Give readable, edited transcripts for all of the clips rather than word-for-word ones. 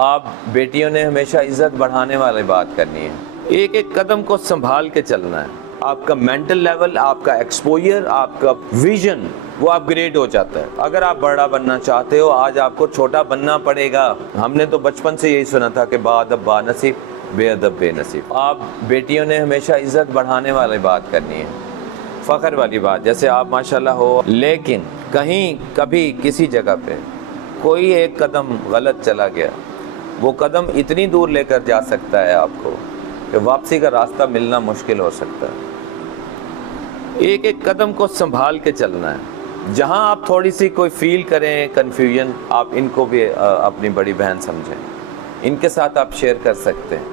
آپ بیٹیوں نے ہمیشہ عزت بڑھانے والی بات کرنی ہے، ایک ایک قدم کو سنبھال کے چلنا ہے۔ آپ کا مینٹل لیول، آپ کا ایکسپوجر، آپ کا ویژن وہ اپ گریڈ ہو جاتا ہے۔ اگر آپ بڑا بننا چاہتے ہو، آج آپ کو چھوٹا بننا پڑے گا۔ ہم نے تو بچپن سے یہی سنا تھا کہ با ادب با نصیب، بے ادب بے نصیب۔ آپ بیٹیوں نے ہمیشہ عزت بڑھانے والی بات کرنی ہے، فخر والی بات، جیسے آپ ماشاءاللہ ہو، لیکن کہیں کبھی کسی جگہ پہ کوئی ایک قدم غلط چلا گیا، وہ قدم اتنی دور لے کر جا سکتا ہے آپ کو کہ واپسی کا راستہ ملنا مشکل ہو سکتا ہے۔ ایک ایک قدم کو سنبھال کے چلنا ہے۔ جہاں آپ تھوڑی سی کوئی فیل کریں کنفیوژن، آپ ان کو بھی اپنی بڑی بہن سمجھیں، ان کے ساتھ آپ شیئر کر سکتے ہیں۔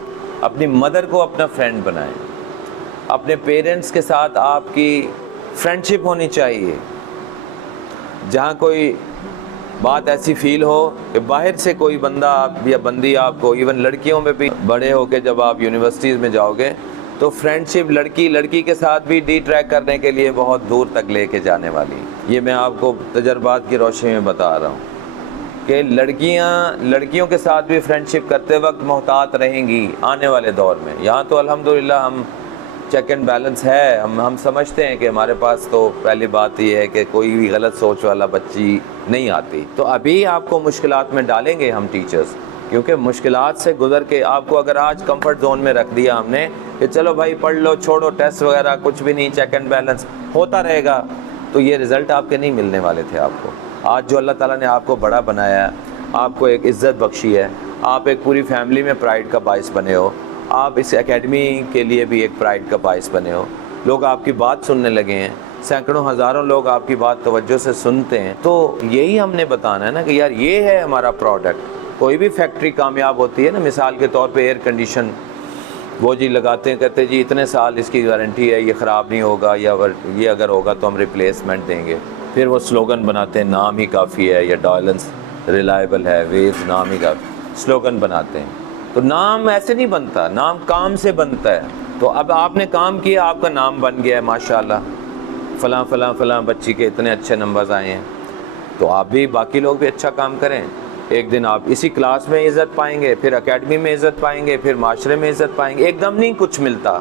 اپنی مدر کو اپنا فرینڈ بنائیں، اپنے پیرنٹس کے ساتھ آپ کی فرینڈشپ ہونی چاہیے۔ جہاں کوئی بات ایسی فیل ہو کہ باہر سے کوئی بندہ آپ یا بندی آپ کو، ایون لڑکیوں میں بھی بڑے ہو کے جب آپ یونیورسٹیز میں جاؤ گے تو فرینڈشپ لڑکی کے ساتھ بھی ڈی ٹریک کرنے کے لیے بہت دور تک لے کے جانے والی۔ یہ میں آپ کو تجربات کی روشنی میں بتا رہا ہوں کہ لڑکیوں کے ساتھ بھی فرینڈشپ کرتے وقت محتاط رہیں گی آنے والے دور میں۔ یہاں تو الحمدللہ ہم چیک اینڈ بیلنس ہے، ہم سمجھتے ہیں کہ ہمارے پاس تو پہلی بات یہ ہے کہ کوئی بھی غلط سوچ والا بچی نہیں آتی۔ تو ابھی آپ کو مشکلات میں ڈالیں گے ہم ٹیچرز، کیونکہ مشکلات سے گزر کے آپ کو اگر آج کمفرٹ زون میں رکھ دیا ہم نے کہ چلو بھائی پڑھ لو، چھوڑو ٹیسٹ وغیرہ کچھ بھی نہیں، چیک اینڈ بیلنس ہوتا رہے گا، تو یہ رزلٹ آپ کے نہیں ملنے والے تھے آپ کو۔ آج جو اللہ تعالیٰ نے آپ کو بڑا بنایا ہے، آپ کو ایک عزت بخشی ہے، آپ ایک پوری فیملی میں پرائڈ کا باعث بنے ہو، آپ اس اکیڈمی کے لیے بھی ایک پرائڈ کا باعث بنے ہو، لوگ آپ کی بات سننے لگے ہیں، سینکڑوں ہزاروں لوگ آپ کی بات توجہ سے سنتے ہیں۔ تو یہی ہم نے بتانا ہے نا کہ یار یہ ہے ہمارا پروڈکٹ۔ کوئی بھی فیکٹری کامیاب ہوتی ہے نا، مثال کے طور پہ ایئر کنڈیشن، وہ جی لگاتے ہیں، کہتے ہیں جی اتنے سال اس کی گارنٹی ہے، یہ خراب نہیں ہوگا، یا یہ اگر ہوگا تو ہم ریپلیسمنٹ دیں گے۔ پھر وہ سلوگن بناتے ہیں، نام ہی کافی ہے، یا ڈائلنس ریلائبل ہے، ویز نام ہی کافی، سلوگن بناتے ہیں۔ تو نام ایسے نہیں بنتا، نام کام سے بنتا ہے۔ تو اب آپ نے کام کیا، آپ کا نام بن گیا ہے ماشاءاللہ، فلاں فلاں فلاں بچی کے اتنے اچھے نمبرز آئے ہیں، تو آپ بھی باقی لوگ بھی اچھا کام کریں۔ ایک دن آپ اسی کلاس میں عزت پائیں گے، پھر اکیڈمی میں عزت پائیں گے، پھر معاشرے میں عزت پائیں گے۔ ایک دم نہیں کچھ ملتا،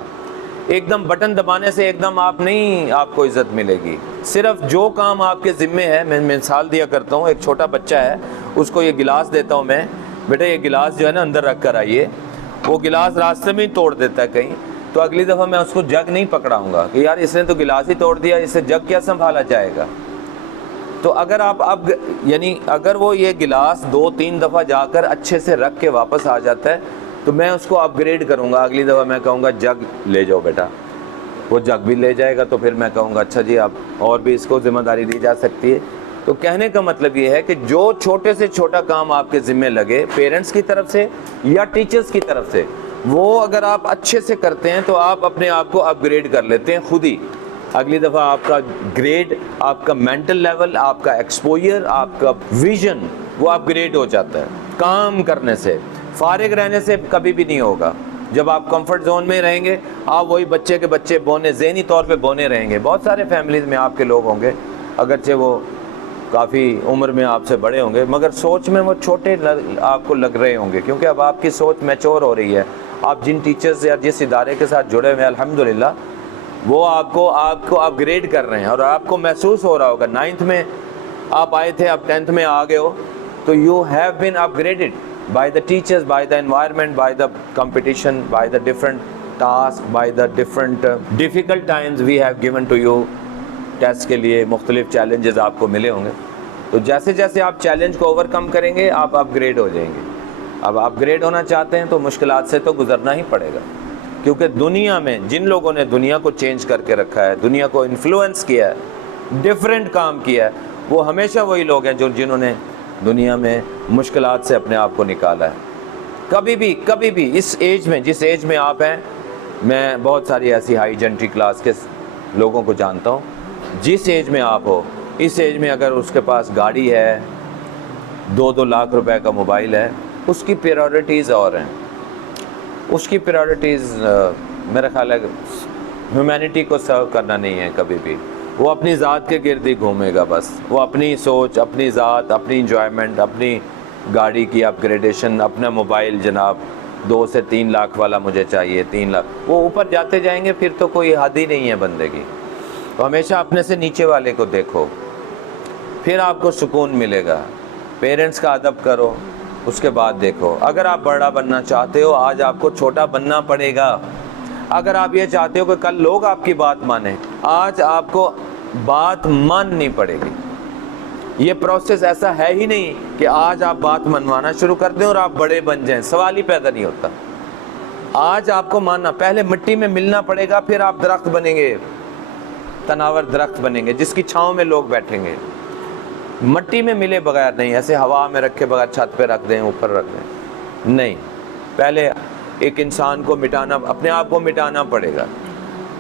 ایک دم بٹن دبانے سے ایک دم آپ کو عزت ملے گی۔ صرف جو کام آپ کے ذمے ہے، میں مثال دیا کرتا ہوں، ایک چھوٹا بچہ ہے، اس کو یہ گلاس دیتا ہوں میں، بیٹا یہ گلاس جو ہے نا اندر رکھ کر آئیے، وہ گلاس راستے میں ہی توڑ دیتا ہے کہیں، تو اگلی دفعہ میں اس کو جگ نہیں پکڑاؤں گا کہ یار اس نے تو گلاس ہی توڑ دیا، اس سے جگ کیا سنبھالا جائے گا۔ تو اگر آپ اگر وہ یہ گلاس 2-3 دفعہ جا کر اچھے سے رکھ کے واپس آ جاتا ہے تو میں اس کو اپ گریڈ کروں گا، اگلی دفعہ میں کہوں گا جگ لے جاؤ بیٹا، وہ جگ بھی لے جائے گا، تو پھر میں کہوں گا اچھا جی اب اور بھی اس کو ذمہ داری دی جا سکتی ہے۔ تو کہنے کا مطلب یہ ہے کہ جو چھوٹے سے چھوٹا کام آپ کے ذمہ لگے، پیرنٹس کی طرف سے یا ٹیچرز کی طرف سے، وہ اگر آپ اچھے سے کرتے ہیں تو آپ اپنے آپ کو اپ گریڈ کر لیتے ہیں خود ہی۔ اگلی دفعہ آپ کا گریڈ، آپ کا مینٹل لیول، آپ کا ایکسپوجر، آپ کا ویژن وہ اپ گریڈ ہو جاتا ہے۔ کام کرنے سے، فارغ رہنے سے کبھی بھی نہیں ہوگا۔ جب آپ کمفرٹ زون میں رہیں گے، آپ وہی بچے کے بچے بونے، ذہنی طور پہ بونے رہیں گے۔ بہت سارے فیملیز میں آپ کے لوگ ہوں گے، اگرچہ وہ کافی عمر میں آپ سے بڑے ہوں گے، مگر سوچ میں وہ چھوٹے آپ کو لگ رہے ہوں گے، کیونکہ اب آپ کی سوچ میچور ہو رہی ہے۔ آپ جن ٹیچرز یا جس ادارے کے ساتھ جڑے ہوئے ہیں الحمدللہ، وہ آپ کو اپ گریڈ کر رہے ہیں، اور آپ کو محسوس ہو رہا ہوگا 9th میں آپ آئے تھے، اب 10th میں آ گئے ہو، تو you have been upgraded by the teachers, by the environment, by the competition, by the different task, by the different difficult times we have given to you. Test کے لیے مختلف چیلنجز آپ کو ملے ہوں گے، تو جیسے جیسے آپ چیلنج کو اوور کم کریں گے آپ اپ گریڈ ہو جائیں گے۔ اب اپ گریڈ ہونا چاہتے ہیں تو مشکلات سے تو گزرنا ہی پڑے گا، کیونکہ دنیا میں جن لوگوں نے دنیا کو چینج کر کے رکھا ہے، دنیا کو انفلوئنس کیا ہے، ڈفرینٹ کام کیا ہے، وہ ہمیشہ وہی لوگ ہیں جنہوں نے دنیا میں مشکلات سے اپنے آپ کو نکالا ہے۔ کبھی بھی اس ایج میں، جس ایج میں آپ ہیں، میں بہت ساری ایسی ہائی جنٹری کلاس کے لوگوں کو جانتا ہوں، جس ایج میں آپ ہو، اس ایج میں اگر اس کے پاس گاڑی ہے، 2 لاکھ روپے کا موبائل ہے، اس کی پریورٹیز اور ہیں۔ اس کی پریورٹیز میرا خیال ہے ہیومینٹی کو سرو کرنا نہیں ہے کبھی بھی۔ وہ اپنی ذات کے گرد ہی گھومے گا بس، وہ اپنی سوچ، اپنی ذات، اپنی انجوائمنٹ، اپنی گاڑی کی اپگریڈیشن، اپنا موبائل جناب 2 سے 3 لاکھ والا مجھے چاہیے، 3 لاکھ، وہ اوپر جاتے جائیں گے، پھر تو کوئی حد ہی نہیں ہے بندے کی۔ تو ہمیشہ اپنے سے نیچے والے کو دیکھو، پھر آپ کو سکون ملے گا۔ پیرنٹس کا ادب کرو، اس کے بعد دیکھو۔ اگر آپ بڑا بننا چاہتے ہو، آج آپ کو چھوٹا بننا پڑے گا۔ اگر آپ یہ چاہتے ہو کہ کل لوگ آپ کی بات مانیں، آج آپ کو بات ماننی پڑے گی۔ یہ پروسیس ایسا ہے ہی نہیں کہ آج آپ بات منوانا شروع کر دیں اور آپ بڑے بن جائیں، سوال ہی پیدا نہیں ہوتا۔ آج آپ کو ماننا، پہلے مٹی میں ملنا پڑے گا، پھر آپ درخت بنیں گے، تناور درخت بنیں گے جس کی چھاؤں میں لوگ بیٹھیں گے۔ مٹی میں ملے بغیر نہیں، ایسے ہوا میں رکھے بغیر چھت پہ رکھ دیں، اوپر رکھ دیں، نہیں۔ پہلے ایک انسان کو مٹانا، اپنے آپ کو مٹانا پڑے گا،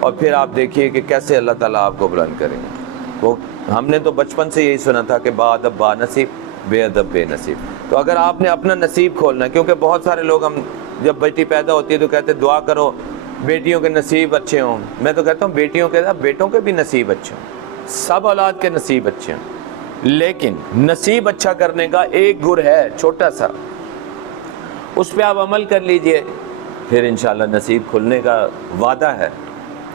اور پھر آپ دیکھیے کہ کیسے اللہ تعالیٰ آپ کو بلند کریں گے۔ وہ ہم نے تو بچپن سے یہی سنا تھا کہ با ادب با نصیب، بے ادب بے نصیب۔ تو اگر آپ نے اپنا نصیب کھولنا ہے، کیونکہ بہت سارے لوگ، ہم جب بیٹی پیدا ہوتی ہے تو کہتے ہیں دعا کرو بیٹیوں کے نصیب اچھے ہوں۔ میں تو کہتا ہوں بیٹیوں کے ساتھ بیٹوں کے بھی نصیب اچھے ہوں، سب اولاد کے نصیب اچھے ہوں، لیکن نصیب اچھا کرنے کا ایک گر ہے چھوٹا سا، اس پہ آپ عمل کر لیجئے، پھر انشاءاللہ نصیب کھلنے کا وعدہ ہے۔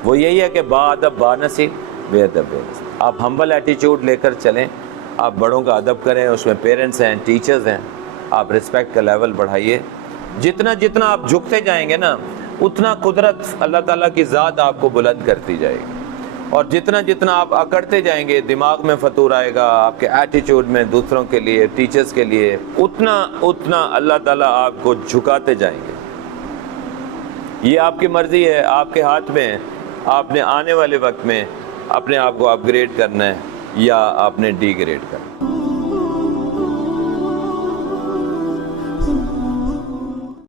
وہ یہی ہے کہ با ادب با نصیب، بے ادب بے نصیب۔ آپ ہمبل ایٹیچیوڈ لے کر چلیں، آپ بڑوں کا ادب کریں، اس میں پیرنٹس ہیں، ٹیچرز ہیں، آپ رسپیکٹ کا لیول بڑھائیے۔ جتنا جتنا آپ جھکتے جائیں گے نا، اتنا قدرت اللہ تعالیٰ کی ذات آپ کو بلند کرتی جائے گی، اور جتنا جتنا آپ اکڑتے جائیں گے، دماغ میں فطور آئے گا آپ کے ایٹیچیوڈ میں، دوسروں کے لیے، ٹیچرز کے لیے، اتنا اتنا اللہ تعالیٰ آپ کو جھکاتے جائیں گے۔ یہ آپ کی مرضی ہے، آپ کے ہاتھ میں ہے، آپ نے آنے والے وقت میں اپنے آپ کو اپ گریڈ کرنا ہے یا آپ نے ڈی گریڈ کرنا ہے۔